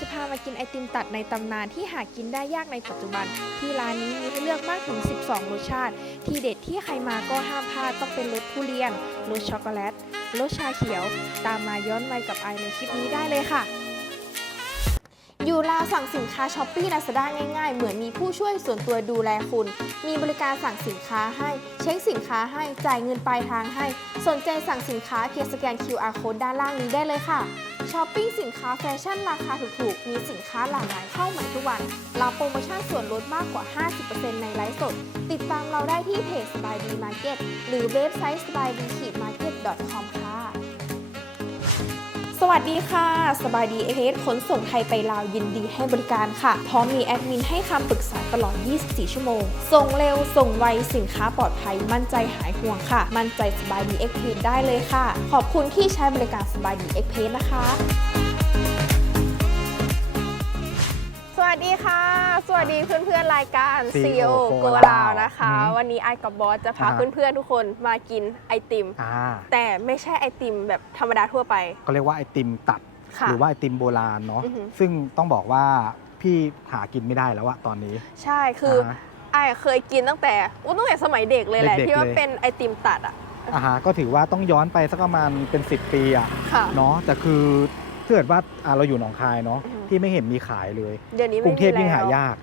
จะพามากินไอติมตัดในตำนานที่หากินได้ยากในปัจจุบัน ที่ร้านนี้มีให้เลือกมากถึง 12 รสชาติ ที่เด็ดที่ใครมาก็ห้ามพลาดต้องเป็นรสทุเรียน รสช็อกโกแลต รสชาเขียว ตามมาย้อนวัยกับไอในคลิปนี้ได้เลยค่ะ อยู่ลาวสั่งสินค้าช้อปปี้ลาซาด้าง่ายๆ เหมือนมีผู้ช่วยส่วนตัวดูแลคุณ มีบริการสั่งสินค้าให้ เช็คสินค้าให้ จ่ายเงินปลายทางให้ สนใจสั่งสินค้าเพียงสแกน QR code ด้านล่างนี้ได้เลยค่ะ ช้อปปิ้งสินค้าแฟชั่นราคาถูกๆ มีสินค้าหลากหลายเข้าใหม่ทุกวัน รับโปรโมชั่นส่วนลดมากกว่า 50%ในไลฟ์สด ติดตามเราได้ที่เพจ s p y d Market หรือเว็บไซต์ s p y d m a r k e t c o m ค่ะ สวัสดีค่ะ สบายดีเอเขนส่งไทยไปลาวยินดีให้บริการค่ะ พร้อมมีแอดมินให้คำปรึกษาตลอด 24 ชั่วโมง ส่งเร็ว ส่งไว สินค้าปลอดภัย มั่นใจหายห่วงค่ะ มั่นใจสบายดีเอ็กเพได้เลยค่ะ ขอบคุณที่ใช้บริการสบายดีเอ็กเพนะคะ วัสดีค่ะ สวัสดีเพื่อนๆรายการ CEO CEO Go Go Lao Lao นะคะ อือหือวันนี้ไอกับบอสจะพาอ่าฮะ เพื่อนๆทุกคนมากินไอติม อ่าแต่ไม่ใช่ไอติมแบบธรรมดาทั่วไปก็เรียกว่าไอติมตัด ค่ะ หรือว่าไอติมโบราณเนาะอือหือ ซึ่งต้องบอกว่าพี่หากินไม่ได้แล้วอะตอนนี้ใช่คืออฮะ ไอเคยกินตั้งแต่อู้ตั้งแต่สมัยเด็กเลยแหละ เด็กๆที่ว่าเลย เป็นไอติมตัดอะ อ่าฮะก็ถือว่าต้องย้อนไปสักประมาณเป็น 10 ปีอะค่ะ เนาะแต่คือถ้า เกิดว่าอ่าเราอยู่หนองคายเนาะอือหือที่ไม่เห็นมีขายเลย เดี๋ยวนี้กไม่รุงเทพยิ่งหาแล้ว ยาก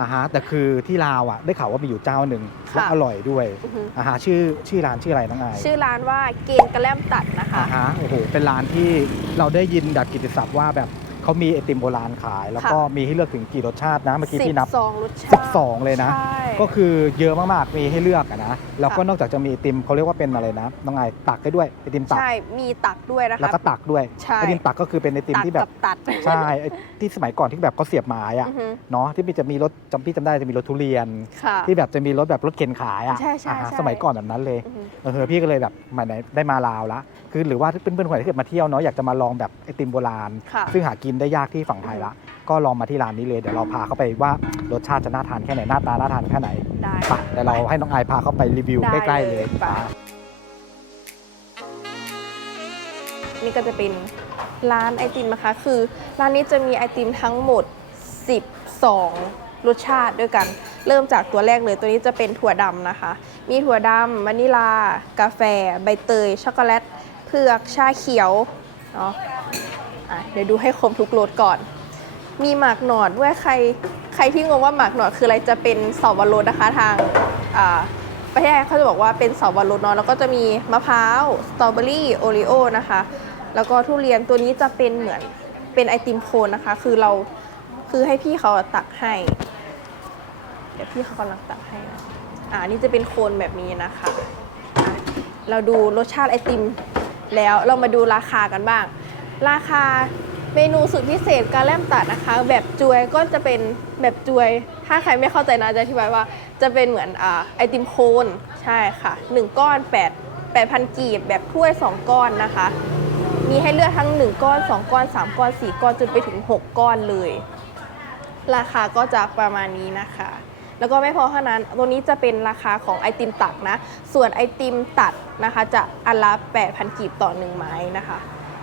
อ่าฮะแต่คือที่ลาวอะได้ข่าวว่ามีอยู่เจ้าหนึ่งค่ะ และอร่อยด้วยอือหืออ่าฮะชื่อชื่อร้านชื่ออะไรน้องอายชื่อร้านว่าเกณฑ์กระแลมตัดนะคะ อ่าฮะโอ้โหเป็นร้านที่เราได้ยินแบบกิตติศัพท์ว่าแบบ เขามีไอติมโบราณขาย แล้วก็มีให้เลือกถึงกี่รสชาตินะเมื่อกี้พี่นับสิบสองรสชาติ12เลยนะใช่ก็คือเยอะมากๆมีให้เลือกอะนะแล้วก็ค่ะนอกจากจะมีไอติมเขาเรียกว่าเป็นอะไรนะน้องไงตักได้ด้วยไอติมตักใช่มีตักด้วยนะคะแล้วก็ตักด้วยใช่ไอติมตักก็คือเป็นไอติมตักที่แบกับบตัดใช่ไอ้ที่สมัยก่อนที่แบบเขาเสียบไม้อะอือหือเนาะที่มีจะมีรถจำพี่จำได้จะมีรถทุเรียนค่ะที่แบบจะมีรถแบบรถเข็นขายอะใช่ใช่อ่าฮะใช่สมัยก่อนแบบนั้นเลยอือหือเออพี่ก็เลยแบบมาไหนได้มาลาวละคือหรือว่าเพื่อนๆคนไหนที่เกิดมาเที่ยวเนาะอยากจะมาลองแบบไอติมโบราณค่ะซึ่งหากินได้ยากที่ฝั่งไทยละ ก็ลองมาที่ร้านนี้เลยเดี๋ยวเราพาเข้าไปว่ารสชาติจะน่าทานแค่ไหนหน้าตาน่าทานแค่ไหนได้ไปเดี๋ยวเราให้น้องไอายพาเข้าไปรีวิวได้ใกล้ๆเลยเลยไปนี่ก็จะเป็นร้านไอติมนะคะ คือร้านนี้จะมีไอติมทั้งหมด 12 รสชาติด้วยกัน เริ่มจากตัวแรกเลยตัวนี้จะเป็นถั่วดำนะคะ มีถั่วดำวานิลา กาแฟ ใบเตย ช็อกโกแลต เผือก ชาเขียวเนาะอะ เดี๋ยวดูให้ครบทุกรสก่อน มีหมากหนอดด้วยใครใครที่งงว่าหมากหนอดคืออะไรจะเป็นเสาวรสนะคะทางอ่าประเทศไทยเขาจะบอกว่าเป็นเสาวรสเนาะแล้วก็จะมีมะพร้าวสตรอเบอรี่โอริโอนะคะ แล้วก็ทุเรียนตัวนี้จะเป็นเหมือนเป็นไอติมโคนนะคะ คือเราคือให้พี่เขาตักให้ เดี๋ยวพี่เขากำลังตักให้นะอ่านี่จะเป็นโคนแบบนี้นะคะะเราดูรสชาติไอติมแล้วเรามาดูราคากันบ้าง ราคาเมนูสุดพิเศษกาแลมตัดนะคะ แบบจวยก็จะเป็นแบบจวย ถ้าใครไม่เข้าใจนะจะอธิบายว่าจะเป็นเหมือนอ่าไอติมโคนใช่ค่ะ 1 ก้อน 8 8,000กีบแบบถ้วย 2 ก้อนนะคะ มีให้เลือกทั้ง 1 ก้อน 2 ก้อน 3 ก้อน 4 ก้อนจนไปถึง 6 ก้อนเลย ราคาก็จะประมาณนี้นะคะ แล้วก็ไม่พอเท่านั้น ตัวนี้จะเป็นราคาของไอติมตักนะ ส่วนไอติมตัดนะคะ จะอันละ8,000กีบต่อ 1 ไม้นะคะ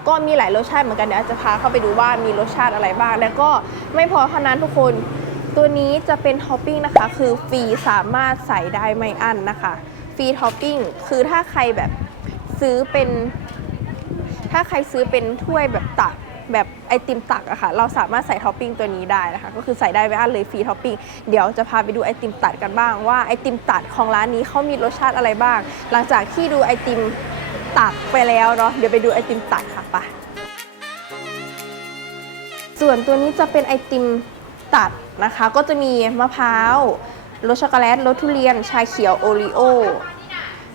ก็มีหลายรสชาติเหมือนกันเดี๋ยวจะพาเข้าไปดูว่ามีรสชาติอะไรบ้าง แล้วก็ไม่พอเท่านั้นทุกคนตัวนี้จะเป็นท็อปปิ้งนะคะคือฟรีสามารถใส่ได้ไม่อั้นนะคะฟรีท็อปปิ้งคือถ้าใครแบบซื้อเป็น ถ้าใครซื้อเป็นถ้วยแบบตักแบบไอติมตักอะค่ะเราสามารถใส่ท็อปปิ้งตัวนี้ได้นะคะ ก็คือใส่ได้ไม่อั้นเลยฟรีท็อปปิ้งเดี๋ยวจะพาไปดูไอติมตัดกันบ้างว่าไอติมตัดของร้านนี้เขามีรสชาติอะไรบ้าง หลังจากที่ดูไอติม ตักไปแล้วเนาะเดี๋ยวไปดูไอติมตัดค่ะไปะส่วนตัวนี้จะเป็นไอติมตัดนะคะ ก็จะมีมะพร้าวรสช็อกโกแลตรสทุเรียน ชาเขียวโอรีโอ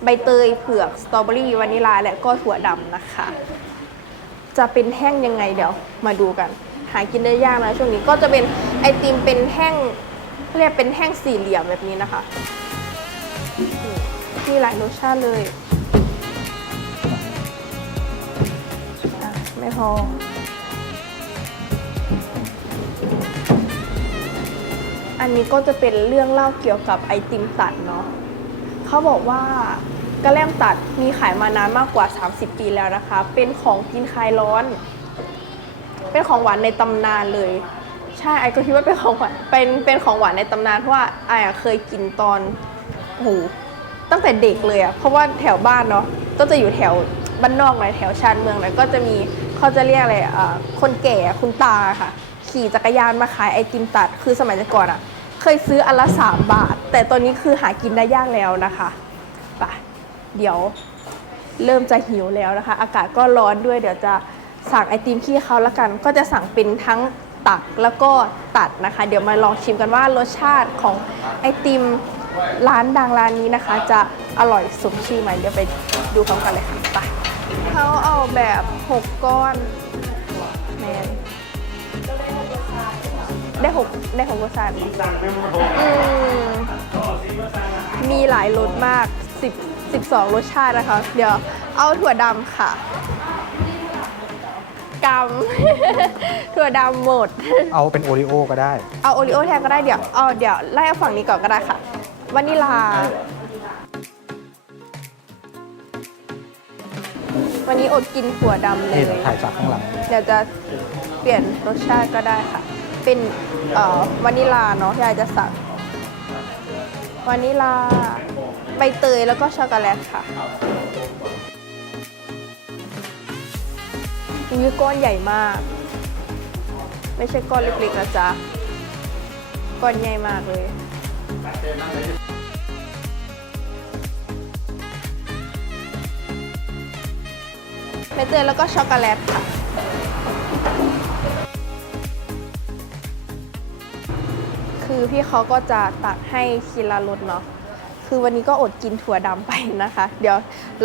ใบเตยเผือกสตรอเบอรี่วานิลาและก็ถั่วดำนะคะ จะเป็นแท่งยังไงเดี๋ยวมาดูกัน หากินได้ยากนะช่วงนี้ก็จะเป็นไอติมเป็นแท่งเรียกเป็นแท่งสี่เหลี่ยมแบบนี้นะคะมีหลายรสชาติเลย ไม่พอ อันนี้ก็จะเป็นเรื่องเล่าเกี่ยวกับไอติมตัดเนาะเขาบอกว่ากระแลมตัดมีขายมานานมากกว่า 30 ปีแล้วนะคะ เป็นของกินคลายร้อน เป็นของหวานในตำนานเลย ใช่ไอก็คิดว่าเป็นของหวานเป็นเป็นของหวานในตำนานเพราะว่าไอเคยกินตอนโอ้โหตั้งแต่เด็กเลยอะเพราะว่าแถวบ้านเนาะก็จะอยู่แถวบ้านนอกหน่อยแถวชานเมืองหน่อยก็จะมี เขาจะเรียกอะไรอะคนแก่คุณตาค่ะ ขี่จักรยานมาขายไอติมตัด คือสมัยก่อนอะ เคยซื้ออันละสามบาท แต่ตอนนี้คือหากินได้ยากแล้วนะคะไปเดี๋ยวเริ่มจะหิวแล้วนะคะ อากาศก็ร้อนด้วยเดี๋ยวจะสั่งไอติมที่เขาละกัน ก็จะสั่งเป็นทั้งตักแล้วก็ตัดนะคะ เดี๋ยวมาลองชิมกันว่ารสชาติของไอติมร้านดังร้านนี้นะคะ จะอร่อยสมชื่อไหมเดี๋ยวไปดูพร้อมกันเลยค่ะ เขาเอาแบบ 6 ก้อนแมนได้หกได้หกรสชาติอืมมีหลายรสมาก 10 12 รสชาตินะคะ เดี๋ยวเอาถั่วดำค่ะกำ ถั่วดำหมด เอาเป็นโอริโอก็ได้ เอาโอริโอแทนก็ได้เดี๋ยวเอาเดี๋ยวไล่เอาฝั่งนี้ก่อนก็ได้ค่ะวานิลา วันนี้อดกินถั่วดำเลนี่ย ถ่ายจากข้างหลัง เดี๋ยวจะเปลี่ยนรสชาติก็ได้ค่ะ เป็นเอ่อวานิลาเนาะยายจะสั่งวานิลาใบเตยแล้วก็ช็อกโกแลตค่ะมีก้อนใหญ่มาก ไม่ใช่ก้อนเล็กๆนะจ๊ะ ก้อนใหญ่มากเลย ใบเตยแล้วก็ช็อกโกแลตค่ะ คือพี่เขาก็จะตักให้ทีละรสเนาะคือวันนี้ก็อดกินถั่วดำไปนะคะ เดี๋ยว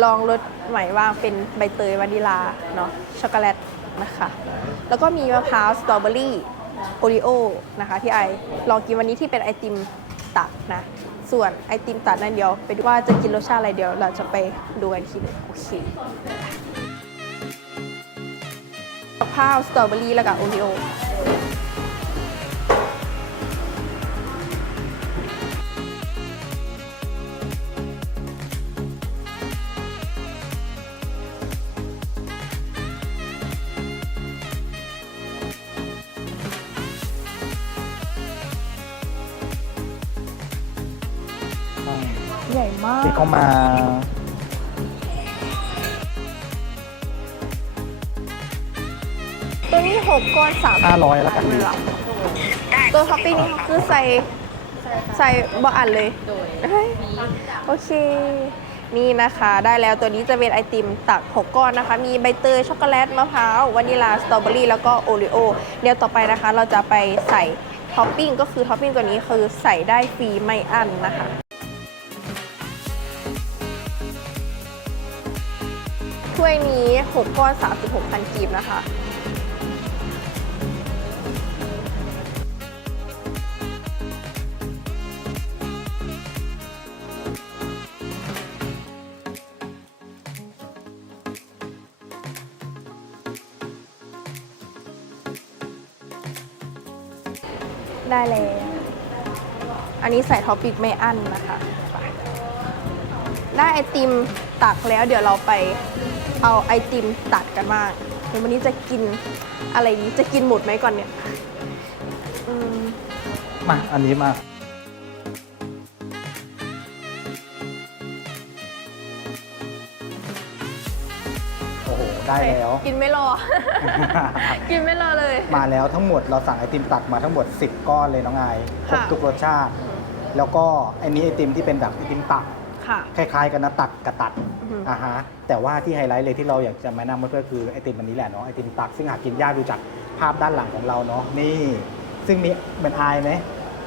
ลองรสใหม่ว่าเป็นใบเตยวานิลาเนาะช็อกโกแลตนะคะ แล้วก็มีมะพร้าวสตรอเบอรี่โอริโอนะคะที่ไอลองกินวันนี้ที่เป็นไอติมตัดนะ ส่วนไอติมตัดนั่นเดี๋ยว ไปดูว่าจะกินรสชาติอะไรเดี๋ยว เราจะไปดูกันทีนึงโอเค มะพร้าวสตรอเบอรี่แล้วก็โอริโอใหญ่มากที่เขามา นี้6ก้อน3 500แล้วกันตัวท็อปปิ้งนี่คือใส่ใส่บ่อันเลยเฮ้ยโอเค นี่นะคะได้แล้วตัวนี้จะเป็นไอติมตัก 6 ก้อนนะคะ มีใบเตยช็อกโกแลตมะพร้าววานิลาสตรอเบอรี่แล้วก็โอริโอเดี๋ยวต่อไปนะคะ เราจะไปใส่ท็อปปิ้งก็คือท็อปปิ้งตัวนี้คือใส่ได้ฟรีไม่อั้นนะคะถ้วยนี้ 6 ก้อน 36,000กีบนะคะ อันนี้ใส่ท็อปปิ้งไม่อั้นนะคะไปได้ไอติมตักแล้วเดี๋ยวเราไปเอาไอติมตัดกันบ้างเดี๋ยววันนี้จะกินอะไรดีจะกินหมดไหมก่อนเนี่ยอืมมาอันนี้มาโอ้โหได้แล้ว กินไม่รอ กินไม่รอเลย มาแล้วทั้งหมดเราสั่งไอติมตัดมาทั้งหมด 10 ก้อนเลยน้องไอายครบค่ะทุกรสชาติ แล้วก็อันนี้ไอติมที่เป็นแบบไอติมตักค่ะ คล้ายๆ กันนะตักกับตัดอือฮึ อ่าฮะแต่ว่าที่ไฮไลท์เลยที่เราอยากจะมาแนะนำเพื่อนๆคือไอติมอันนี้แหละเนาะไอติมตักซึ่งหากินยากดูจากภาพด้านหลังของเราเนาะนี่ ซึ่งมีเหมือนอายไหม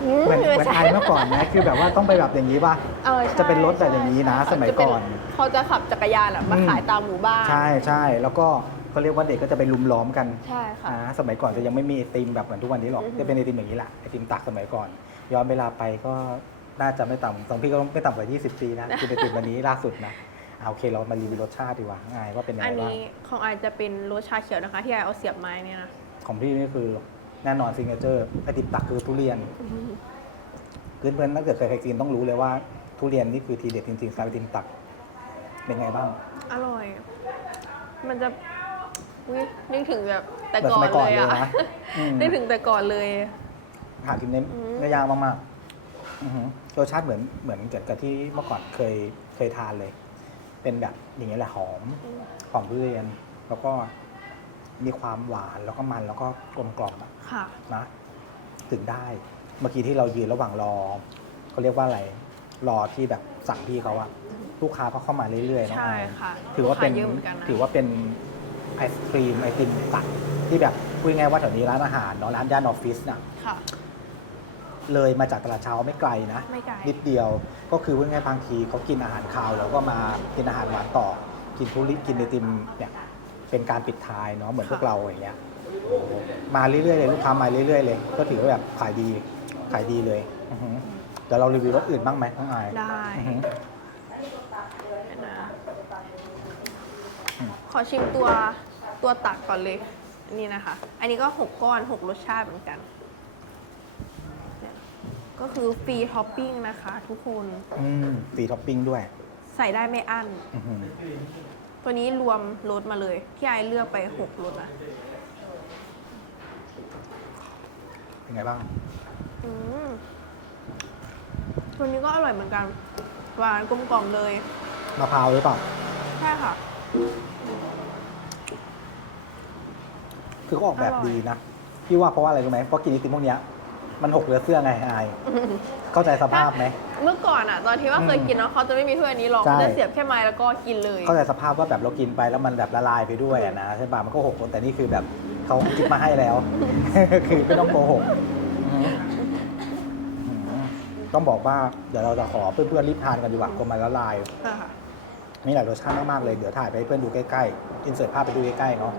อืมเหมือนเหมือนใช่อายเมื่อก่อนไหมคือแบบว่าต้องไปแบบอย่างนี้ป่ะ ออใช่จะเป็นรถแบบอย่างนี้นะใช่สมัยก่อนเขาจะขับจักรยานอะมาอืม ขายตามหมู่บ้านใช่ใช่แล้วก็เขาเรียกว่าเด็กก็จะไปลุมล้อมกัน ใช่ค่ะ อ่าสมัยก่อนจะยังไม่มีไอติมแบบเหมือนทุกวันนี้หรอก อือฮึ จะเป็นไอติมอย่างนี้แหละไอติมตักสมัยก่อน ย้อนเวลาไปก็น่าจะไม่ต่ำสองพี่ก็ไม่ต่ำกว่า 20 ปีนะกินไอติมวันนี้ล่าสุดนะเอาโอเคเรามารีวิวรสชาติดีกว่าง่ายว่าเป็นยังอัไงนบ้างนี้ของไอจะเป็นรสชาเขียวนะคะ ที่ไอเอาเสียบไม้เนี่ยนะของพี่นี่คือแน่นอนซิงเกิลเจอร์ไอติมตักคือทุเรียนเพื่อนๆถ้าเกิดเคยกินต้องรู้เลยว่าทุเรียนนี่คือทีเด็ดจริงๆสำหรับไอติมตัก เป็นไงบ้าง อร่อย มันจะอุ๊ยนึกถึงแบบแต่แบบก่สอนมัยก่อนเลยเลยอะนะอืมนึกถึงแต่ก่อนเลย หากินในอืมในยากมากๆอือหือรสชาติเหมือนเหมือนกับที่เมื่อก่อนเคยเคยทานเลย เป็นแบบอย่างเงี้ยแหละหอม หอมทุเรียนแล้วก็มีความหวานแล้วก็มันแล้วก็กลมกล่อมอะค่ะ นะ ถึงได้ เมื่อกี้ที่เรายืนระหว่างรอเขาเรียกว่าอะไร รอที่แบบสั่งพี่เขาอะลูกค้าก็เข้ามาเรื่อยๆเนาะใช่ค่ะถือว่าเป็นลูกค้าเยอะเหมือนกันนะถือว่าเป็นไอศครีมไอติมตัดที่แบบพูดง่ายๆว่าแถวนี้ร้านอาหารเนาะร้านย่านออฟฟิศน่ะ ค่ะ เลยมาจากตลาดเช้าไม่ไกลนะ ไม่ไกล นิดเดียวก็คือว่าไงบางทีเขากินอาหารคาวแล้วก็มากินอาหารหวานต่อ กินทุเรียนกินไอติมเนี่ยเป็นการปิดท้ายเนาะเหมือนพวกเราอย่างเงี้ยโอ้โหมาเรื่อยๆเลยลูกค้ามาเรื่อยๆเลย ก็ถือว่าแบบขายดีขายดีเลยอือหือเดี๋ยวเรารีวิวรสอื่นบ้างไหมน้องอายได้ อือหือนะอืมขอชิมตัวตัวตักก่อนเลยอันนี้นะคะ อันนี้ก็ 6 ก้อน 6 รสชาติเหมือนกันเนี่ย ก็คือฟรีท็อปปิ้งนะคะทุกคนอืมฟรีท็อปปิ้งด้วย ใส่ได้ไม่อั้น อือหือตัวนี้รวมรสมาเลย ที่ไอเลือกไป6รสนะเป็นไงบ้าง อืมตัวนี้ก็อร่อยเหมือนกัน หวานกลมกล่อมเลยมะพร้าวหรือเปล่า ใช่ค่ะ คือเขาออกแบบอร่อย ดีนะ พี่ว่าเพราะว่าอะไรรู้ไหมเพราะกินไอติมพวกเนี้ย มันหกเหลือเสื้อไงอาย เข้าใจสภาพไหม เมื่อก่อนอะ ตอนที่ว่าเคยกินเนาะเขาจะไม่มีถ้วยอันนี้หรอกใช่ เขาจะเสียบแค่ไม้แล้วก็กินเลยเข้าใจสภาพว่าแบบเรากินไปแล้วมันแบบละลายไปด้วยอะนะใช่ป่ะมันก็หกคนแต่นี่คือแบบเขาคิดมาให้แล้ว คือไม่ต้องโกหกอืมอืมต้องบอกว่าเดี๋ยวเราจะขอเพื่อนๆรีบทานกันดีกว่ากลัวมันละลาย ค่ะ มีหลายรสชาติมากๆเลย เดี๋ยวถ่ายไปให้เพื่อนดูใกล้ๆ อินเสิร์ตภาพไปดูใกล้ๆเนาะ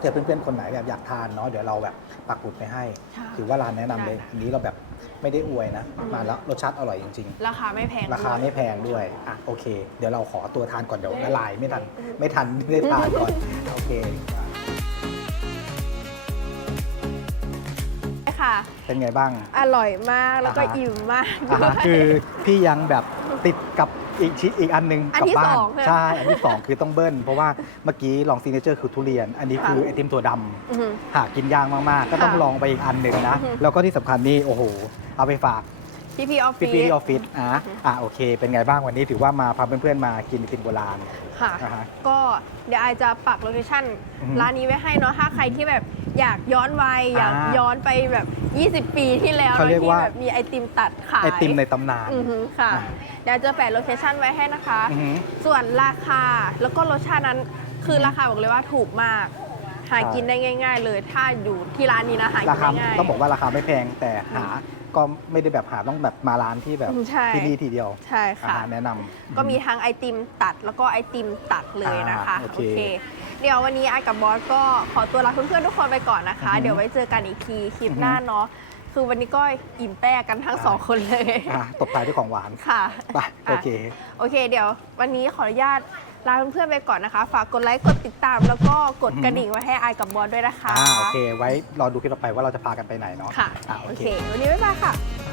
เผื่อเพื่อนๆคนไหนแบบอยากทานเนาะเดี๋ยวเราแบบปักหมุดไปให้ใช่ถือว่าร้านแนะนำเลย ได้อันนี้เราแบบไม่ได้อวยนะอืมมาแล้วรสชาติอร่อยจริง ราคาไม่แพงๆ ราคาไม่แพงด้วยอะโอเค เดี๋ยวเราขอตัวทานก่อนเดี๋ยวละลายไม่ทันไม่ทันไม่ได้ทานก่อนโอเค ค่ะ เป็นไงบ้าง อร่อยมากแล้วก็อ่าฮะ อิ่มมาก อ่าด้วฮะยคือพี่ยังแบบติดกับ อีกชิ้นอีกอันหนึงอันกลัที่บ้าสนองใช่ไหมใช่ อันที่สองคือต้องเบิ้ลเพราะว่าเมื่อกี้ลองซีเนเจอร์คือทุเรียน อันนี้คือค่ะไอติมถั่วดำอื้อหือ หากินยากมากๆ ก็ต้องค่ะลองไปอีกอันหนึ่งนะ อือฮึแล้วก็ที่สำคัญนี่โอ้โห เอาไปฝาก พี่พี่ออฟฟิพี่ศๆที่ออฟฟิศอะอือฮึอะโอเค เป็นไงบ้างวันนี้ถือว่ามาพาเพื่อนๆมากินไอติมโบราณ ค่ะ อ่าฮะก็เดี๋ยวไอจะปักโลเคชั่นอือฮึร้านนี้ไว้ให้เนาะถ้าใครที่แบบอยากย้อนวัยอยากอ่าย้อนไปแบบ 20 ปีที่แล้วเขาเรียกที่ว่าแบบมีไอติมตัดขายไอติมในตำนาน อือฮึค่ะ อ่า เดี๋ยวจะแปะโลเคชั่นไว้ให้นะคะ อือฮึส่วนราคาแล้วก็รสชาตินั้นคือราคาบอกเลยว่าถูกมาก หาใช่กินได้ง่าย ๆ เลยถ้าอยู่ที่ร้านนี้นะหารากินคาได้ง่าย ต้องบอกว่าราคาไม่แพงแต่หา ก็ไม่ได้แบบหาต้องแบบมาร้านที่แบบอืมใช่ ที่นี่ทีเดียวใช่ค่ะอ่าแนะนำ ก็มีทั้งไอติมตัดแล้วก็ไอติมตักเลยนะคะอ่าโอเคเดี๋ยววันนี้ไอกับบอสก็ขอตัวลาเพื่อนๆทุกคนไปก่อนนะคะ อือฮึเดี๋ยวไว้เจอกันอีกทีคลิปอือฮึหน้าเนาะคือวันนี้ก็อิ่มแต้กันทั้งสองคนเลยอะตบท้ายด้วยของหวานค่ะ ไปโอเค โอเค เดี๋ยววันนี้ขออนุญาต ลาเพื่อนๆไปก่อนนะคะ ฝากกดไลค์กดติดตาม แล้วก็กดอือฮึกระดิ่งไว้ให้ไอกับบอสด้วยนะคะอ่าโอเค ไว้รอดูคลิปต่อไปว่าเราจะพากันไปไหนเนาะค่ะอ่าโอโอเค เค วันนี้บ๊ายบายค่ะบ